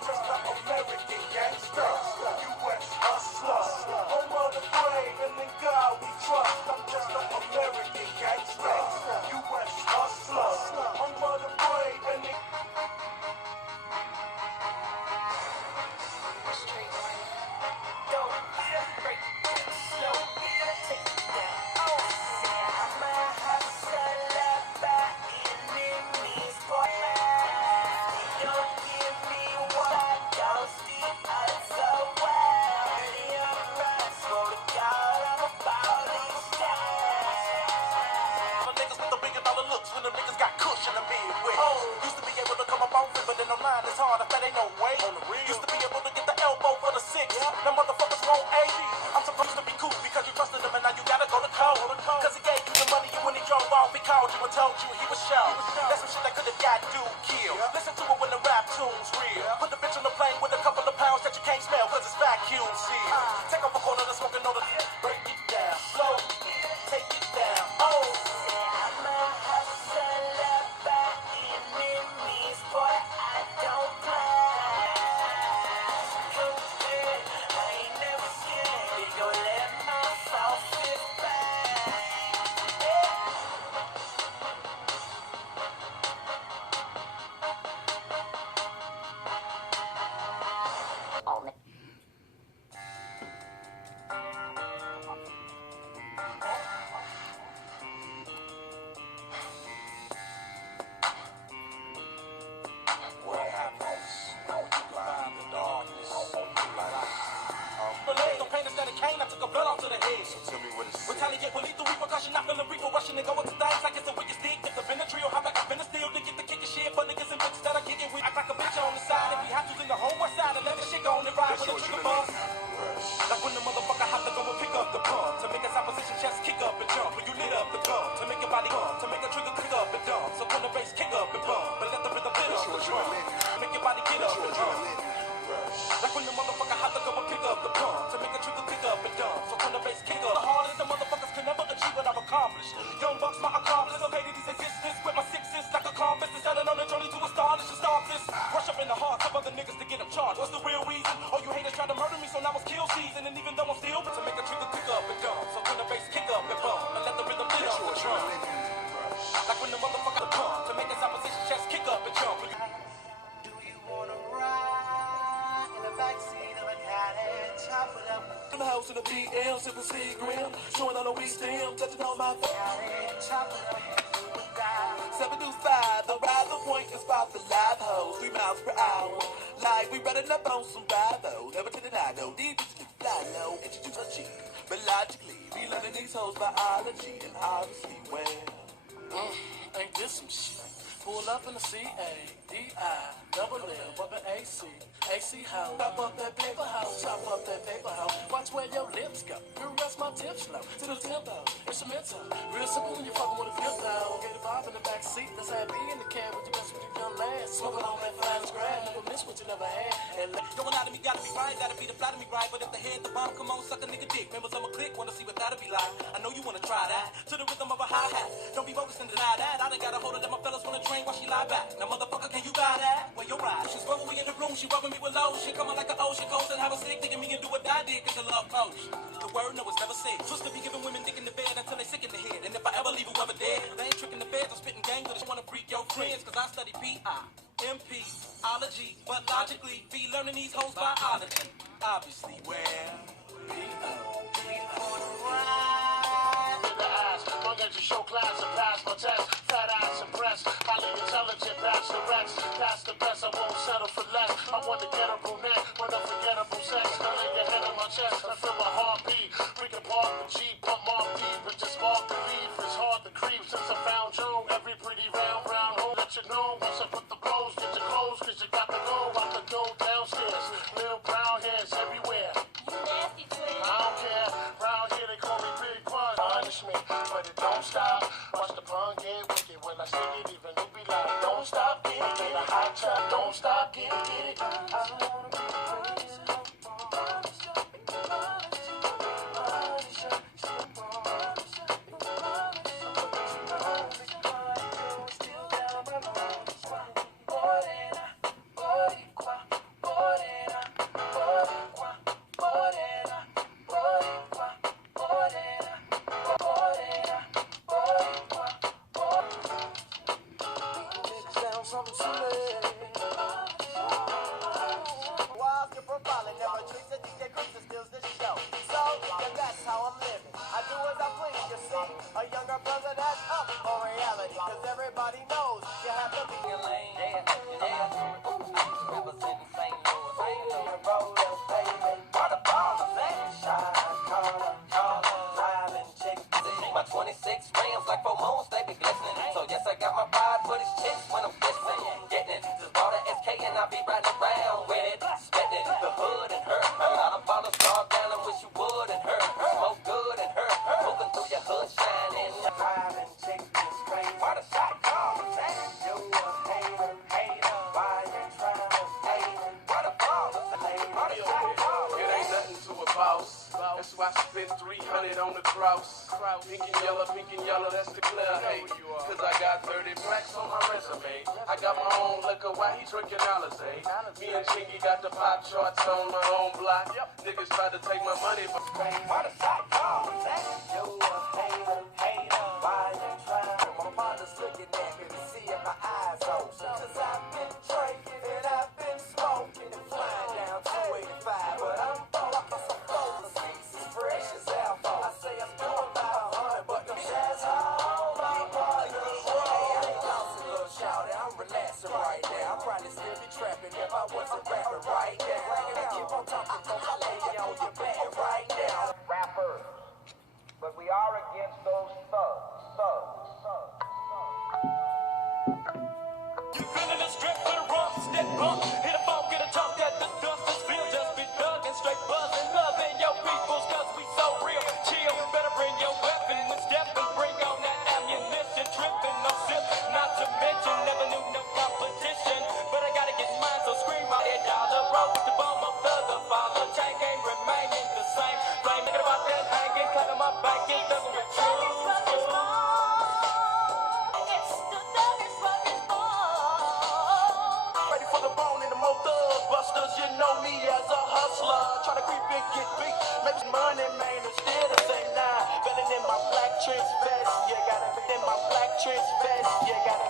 just an American gangster, U.S. hustler. Home of the brave and in God we trust. I'm just an American gangster, U.S. hustler. Home of the brave and in when the niggas got kush in the Midwest. Used to be able to come up on it, but in the line it's hard. I bet ain't no way. Used to be able to get the elbow for the six. Now motherfuckers won't aid. I'm supposed to be cool because you trusted him, and now you gotta go to court. Cause he gave you the money, and when he drove off, he called you and told you he was show. That's some shit that could've got dude killed. Listen to it when the rap tune's real. Put the bitch on the plane with a couple of pounds that you can't smell, cause it's vacuum sealed. Take off a corner of the smoking on the break it down. Slow, take it down. Oh. Retaliate with lethal repercussion. I feel the reaper rushing and going to things like it's a wicked stick. If the Benadryl, how back I finna steal to get the kicking shit for niggas and bitches that I kick it with. Act like a bitch on the side. If we have to, in the whole west side and let the shit go on and ride with the trigger bump. Like when the motherfucker have to go and pick up the pump to make his opposition chest kick up and jump. When you lit up the gun to make your body bump, to make a trigger pick up and dump. So when the bass kick up and bump, but let the rhythm fit up the drum. Make your body get up and jump. Like when the motherfucker have to go and pick up the pump to make a trigger pick up and dump. So when the bass kick up, the hardest the motherfuckers can never achieve what I've accomplished. Young bucks, my accomplice, okay to these existence with my sixes like a compass. And selling on the journey to astonish and start this. Rush up in the hearts of other niggas to get them charged. What's the real reason? Oh, you haters try to murder me, so now it's kill season. And even though I'm still to make a trigger pick up and dump. So when the bass kick up and bump, and let the rhythm fit up the drum. Like when the motherfucker pump to make his opposition chest kick up and jump. Do you wanna ride in the backseat of a cat and chop it up? In the house in the BL, sipping cigarette, showing on the weed stem, touching on my Chop it up, 7 to 5, the ride the point is about the live hoes, 3 miles per hour. Like we running up on some bravo, never to deny, no deep to fly low, introduce a G. But logically, we learning these hoes biology, and obviously, well, ain't this some shit? Pull up in the C-A-D-I, double L, up an AC, AC house. Chop up that paper house, chop up that paper house. Watch where your lips go. You rest my tips slow to the tempo, instrumental. Real simple when you fucking with a flip down. Get a vibe in the back seat, that's how it be in the cab with the best what you done last. Smoking on that finest grab, never miss what you never had. And going out of me gotta be right, gotta be the flat of me right. But if the head, the bomb, come on, suck a nigga dick. Members of a clique wanna see what that'll be like. I know you wanna try that to the rhythm of a hi-hat. Don't be bogus and deny that. I done got a hold of that, my fellas wanna train while she lie back. Now motherfucker, can you buy that? Well, you're right. She's rubbing me in the room, she rubbing me with lotion. Coming like an ocean coast and have a stick, thinking me and do what I did, cause the love potion. The word no, it's never said. Supposed to be giving women dick in the bed until they sick in the head. And if I ever leave whoever dead, they ain't tricking the feds, I'm spitting gang, but I just wanna freak your friends. Cause I study P-I-M-P, ology, but logically be learning these hoes biology. Obviously, well, Long as you show class and pass my test, fat ass and breast, highly intelligent, bachelorettes, that's the best, I won't settle for less. I want to get a brunette, want unforgettable sex. I lay your head on my chest, I feel a heartbeat. We can park the Jeep, pump my deep, but just mark the leaf. It's hard to creep since I found Joe. Every pretty round brown hole that you know. Once I put the blows, get your clothes, cause you got to go. I can go downstairs, little brown hairs everywhere. I don't care, round here they call me Big Pun. Punish me, but it don't stop. Watch the pun get wicked when I stick it, even it be like, don't stop, get it, get a hot shot. Don't stop, get it, get it. I spent 300 on the cross. Pink and yellow, that's the clear hate. Cause I got 30 blacks on my resume. I got my own liquor while he drinking Alizé. Me and Chingy got the pop charts on my own block. Niggas tried to take my money, but What a sight, y'all. You a hater, why you trying? My partner's looking at me to see if my eyes open. Cause I've been drinking and I've been smoking and flying down 285. But I'm focused, I'm focused, as fresh as alpha. I say I'm doing about 100, but them shots all my body. Hey, I ain't lost a little shouty, I'm relaxing right now. I'll probably still be trapping if I wasn't rapping right now. And keep on talking, cause I lay you on your back right now. Rappers, but we are against those thugs. You feeling the strip to the rough, step bump. Hit a phone, get a talk at the dusters feel. Just be thugging, straight buzzing, loving your peoples, cause we so real. Chill, better bring your weapon when stepping. Bring on that ammunition, tripping, no sip. Not to mention, never knew no competition. But I gotta get mine, so scream out that dollar roll. The bomb of thugger, follow, chain game remaining the same. Blame thinking about that hanging, clapping my back, get thugging with true. Ready for the bone and the more thug busters. You know me as a hustler. Try to creep and get beat. Maybe money, man, it's still the same now. Feeling in my black trench vest. You gotta be in my black trench vest. You gotta